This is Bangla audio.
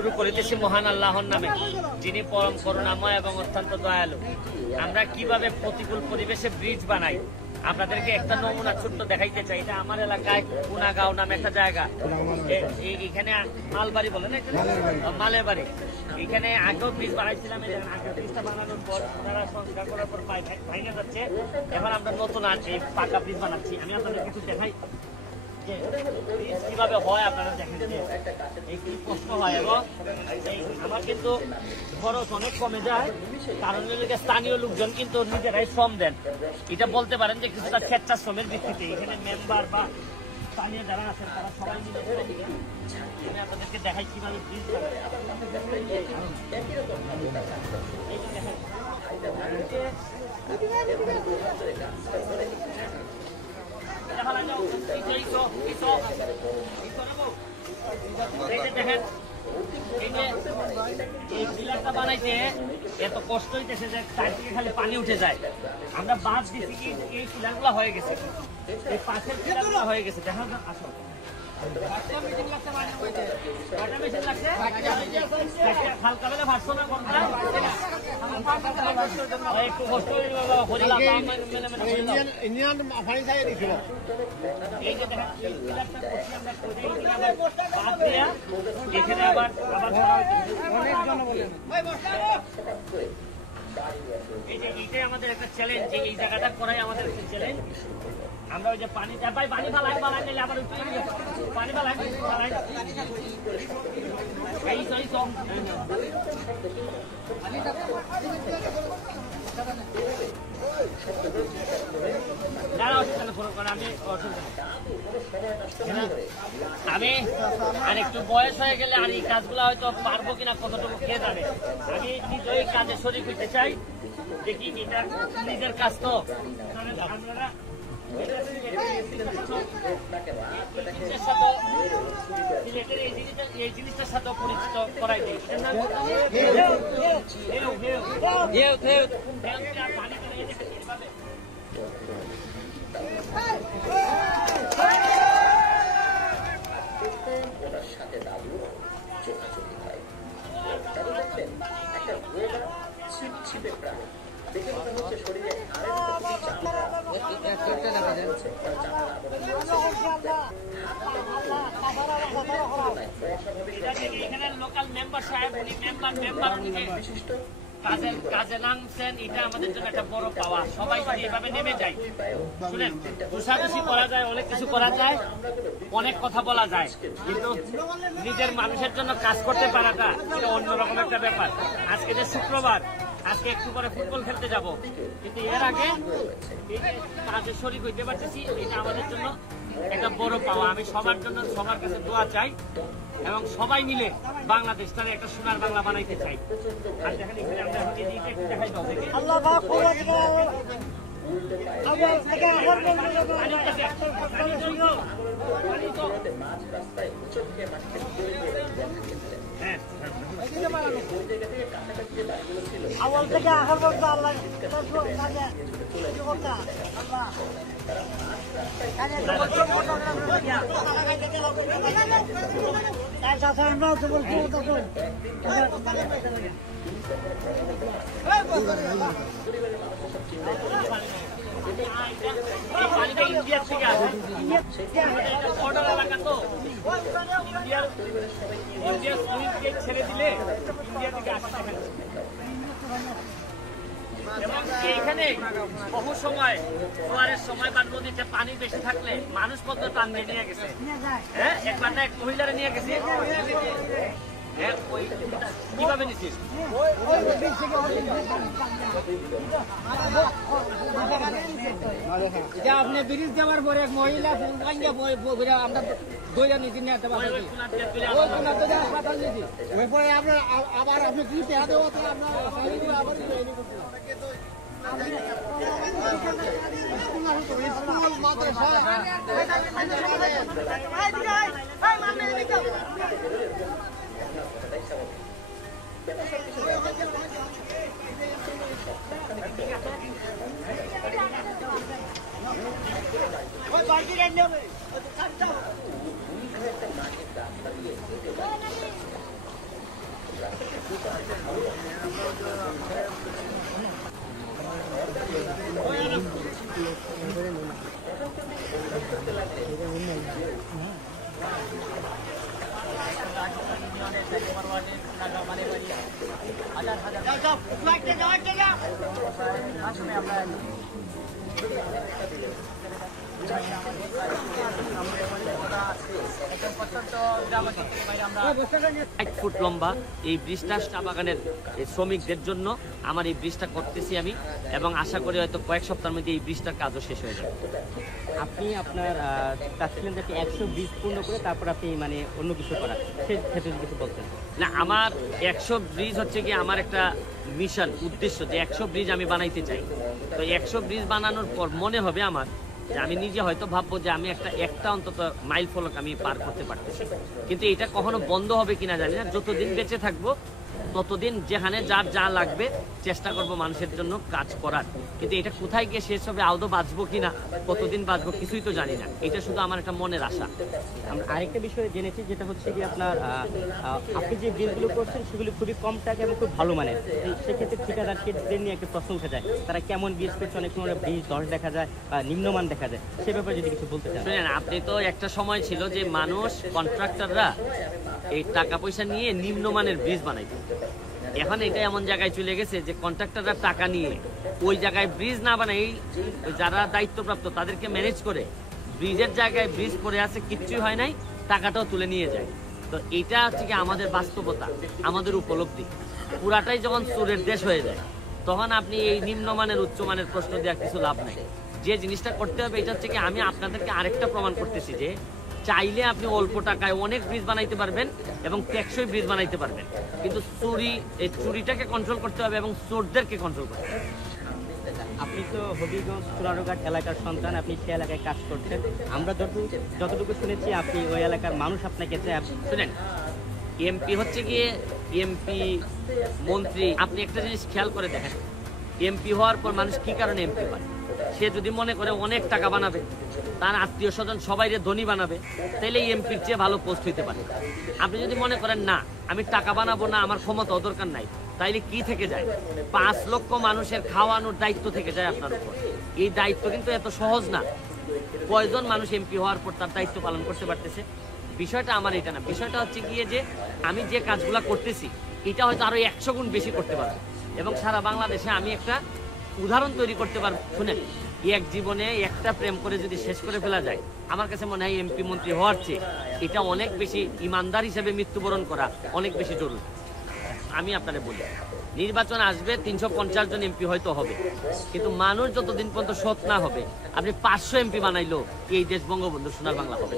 শুরু করিতেছি মহান আল্লাহর নামে, যিনি পরম করুণাময় এবং অত্যন্ত দয়ালু। আমরা কিভাবে প্রতিকূল পরিবেশে ব্রিজ বানাই আপনাদেরকে একটা নমুনা ছোট্ট দেখাইতে চাই। এটা আমার এলাকায় কুনাগাঁও নামে একটা জায়গা, এখানে মালবাড়ি বলে না, মালের বাড়ি। এখানে আগেও ব্রিজ বানাইছিলাম, আগের ব্রিজটা বানানোর পর ওনারা সংস্কার করার পর ভাঙে যাচ্ছে। এখন আমরা নতুন এই পাকা ব্রিজ বানাচ্ছি। আমি আপনাদের কিছু দেখাই কিভাবে হয়, আপনারা দেখেন কি কষ্ট হয়। এবং আমার কিন্তু খরচ অনেক কমে যায়, কারণ স্থানীয় লোকজন কিন্তু নিজেরাই শ্রম দেন। এটা বলতে পারেন যে কিছুটা স্বেচ্ছাশ্রমের ভিত্তিতে এখানে মেম্বার বা স্থানীয় যারা আছেন তারা সবাই মিলে শ্রম দেন। আমি আপনাদেরকে দেখাই কিভাবে ব্রিজ দেখেন। এই পিলারটা বানাইতে এত কষ্ট হইতেছে যে চার থেকে খালি পানি উঠে যায়। আমরা বাদ দিচ্ছি কি এই পিলার গুলা হয়ে গেছে, এই পাশের পিলার গুলা হয়ে গেছে। দেখা আসো হালকা বেলা ভাবছো না একটু কষ্ট এখানে আবার এইটাই আমাদের একটা চ্যালেঞ্জ, এই জায়গাটা করাই আমাদের একটা চ্যালেঞ্জ। আমরা ওই যে পানি ভাই পানি ফালাই নিলে আবার পানি ফালাই এই সব আমি আর একটু বয়স হয়ে গেলে আর এই কাজগুলো হয়তো পারবো কিনা কতটুকু খেয়ে যাবে। আমি নিজেই কাজে শরীর হইতে চাই, দেখি এটা নিজের কাজ তো আপনারা এই জিনিসটার সাথে পরিচিত করাই দিই। ওনার সাথে দাদু চোখাচোখি হয়। দাদু দেখবেন একটা রোগা ছিপছিপে প্রাণী, দেখে মনে হচ্ছে শরীরে বিশিষ্ট কাজে নামছেন, এটা আমাদের জন্য একটা বড় পাওয়া। সবাই যদি এভাবে নেমে যায়, শুনেন, ঘুষাঘুষি করা যায়, অনেক কিছু করা যায়, অনেক কথা বলা যায়, কিন্তু নিজের মানুষের জন্য কাজ করতে পারাটা এটা অন্যরকম একটা ব্যাপার। আজকে যে শুক্রবার, আজকে একটু পরে ফুটবল খেলতে যাব, কিন্তু এর আগে কাজে শরীর হইতে পারতেছি, এটা আমাদের জন্য একটা বড় পাওয়া। আমি সবার জন্য সবার কাছে দোয়া চাই এবং সবাই মিলে বাংলাদেশটারে একটা সোনার বাংলা বানাইতে চাই। আর দেখেন এখানে আমরা একটু দেখাই দাও দেখি মাঝ রাস্তায় উচট খেয়ে মাটিতে কাছাকাছি যে বাড়িগুলো ছিল ইন্ডিয়ার থেকে আসে, বর্ডার এলাকা তো ইন্ডিয়ার ছেড়ে দিলে ইন্ডিয়া থেকে আসে। এবং এইখানে বহু সময় জোয়ারের সময় বা নদীতে পানি বেশি থাকলে মানুষ পদ্ম টান নিয়ে গেছে। হ্যাঁ, একবার না এক মহিলারে নিয়ে গেছে। কিভাবে নিচ্ছিস? আপনি ব্রিজ দেওয়ার পরে এক মহিলা আমরা দইটা নিচ্ছি না, ওইপরে আপনার আবার আপনি কি পেয়া দেবো এক ফুট লম্বা এই ব্রিজটা চা বাগানের শ্রমিকদের জন্য আমার এই ব্রিজটা করতেছি আমি, এবং আশা করি হয়তো কয়েক সপ্তাহের মধ্যে এই ব্রিজটার কাজও শেষ হয়ে যাবে। আপনি আপনার চাচ্ছিলেন যে 120 পূর্ণ করে তারপর আপনি মানে অন্য কিছু করার, সেই ক্ষেত্রে কিছু বলছেন? না, আমার 100 ব্রিজ হচ্ছে কি আমার একটা মিশন, উদ্দেশ্য যে 100 ব্রিজ আমি বানাইতে চাই। তো 100 ব্রিজ বানানোর পর মনে হবে আমার যে আমি নিজে হয়তো ভাববো যে আমি একটা অন্তত মাইল ফলক আমি পার করতে পারতেছি, কিন্তু এটা কখনো বন্ধ হবে কিনা জানি না। যতদিন বেঁচে থাকবো ততদিন যেখানে যার যা লাগবে চেষ্টা করব মানুষের জন্য কাজ করার, কিন্তু এটা কোথায় গিয়ে শেষ হবে, আদৌ বাঁচবো কিনা, কতদিন বাঁচবো কিছুই তো জানি না। এটা শুধু আমার একটা মনের আশা। আমরা আরেকটা বিষয়ে জেনেছি, যেটা হচ্ছে কি আপনার আপনি যে ব্রিজগুলো করছেন সেগুলো খুবই কম টাকা এবং খুব ভালো মানের। সেক্ষেত্রে ঠিকাদারদের নিয়ে একটা প্রশ্ন উঠে যায়, তারা কেমন ব্রিজ করছে, অনেক সময় ব্রিজ 10 দেখা যায় বা নিম্নমান দেখা যায়, সে ব্যাপারে যদি কিছু বলতে চান। শুনেন, আপনি তো একটা সময় ছিল যে মানুষ কন্ট্রাক্টররা এই টাকা পয়সা নিয়ে নিম্নমানের ব্রিজ বানাইত। এখন এটা এমন জায়গায় চলে গেছে যে কন্ট্রাক্টররা টাকা নিয়ে ওই জায়গায় ব্রিজ না বানাই, যারা দায়িত্বপ্রাপ্ত তাদেরকে ম্যানেজ করে ব্রিজের জায়গায় ব্রিজ করে আছে, কিচ্ছুই হয় নাই, টাকাটাও তুলে নিয়ে যায়। তো এটা হচ্ছে কি আমাদের বাস্তবতা, আমাদের উপলব্ধি। পুরাটাই যখন চোরের দেশ হয়ে যায় তখন আপনি এই নিম্নমানের উচ্চমানের প্রশ্ন দেওয়ার কিছু লাভ নাই। যে জিনিসটা করতে হবে এটা হচ্ছে কি, আমি আপনাদেরকে আরেকটা প্রমাণ করতেছি যে চাইলে আপনি অল্প টাকায় অনেক ব্রিজ বানাইতে পারবেন এবং টেকসই ব্রিজ বানাইতে পারবেন, কিন্তু এই চুরিটাকে কন্ট্রোল করতে হবে এবং চোরদেরকে কন্ট্রোল করতে হবে। আপনি তো হবিগঞ্জ পুরানোঘাট এলাকার সন্তান, আপনি সে এলাকায় কাজ করছেন। আমরা যতটুকু শুনেছি আপনি ওই এলাকার মানুষ আপনাকে চায়। শুনেন, এমপি হচ্ছে গিয়ে এমপি মন্ত্রী, আপনি একটা জিনিস খেয়াল করে দেখেন, এমপি হওয়ার পর মানুষ কি কারণে এমপি হয়? সে যদি মনে করে অনেক টাকা বানাবে, তার আত্মীয় স্বজন সবাইরে ধনী বানাবে, তাহলে এমপির চেয়ে ভালো পোস্ট হইতে পারে। আপনি যদি মনে করেন না আমি টাকা বানাবো না, আমার ক্ষমতা দরকার নাই, তাইলে কি থেকে যায়? 5 লক্ষ মানুষের খাওয়ানোর দায়িত্ব থেকে যায় আপনার উপর। এই দায়িত্ব কিন্তু এত সহজ না। কয়জন মানুষ এমপি হওয়ার পর তার দায়িত্ব পালন করতে পারতেছে? বিষয়টা আমার এটা না, বিষয়টা হচ্ছে গিয়ে যে আমি যে কাজগুলা করতেছি এটা হয়তো আরো 100 গুণ বেশি করতে পারবো, এবং সারা বাংলাদেশে আমি একটা উদাহরণ তৈরি করতে পারবো। শুনেন, এক জীবনে একটা প্রেম করে যদি শেষ করে ফেলা যায়, আমার কাছে মনে হয় এমপি মন্ত্রী হওয়ার চেয়ে এটা অনেক বেশি ইমানদার হিসেবে মৃত্যুবরণ করা অনেক বেশি জরুরি। আমি আপনাদের বলি, নির্বাচন আসবে, 350 জন এমপি হয়তো হবে, কিন্তু মানুষ যতদিন পর্যন্ত সৎ না হবে, আপনি 500 এমপি বানাইলো এই দেশ বঙ্গবন্ধু সোনার বাংলা হবে।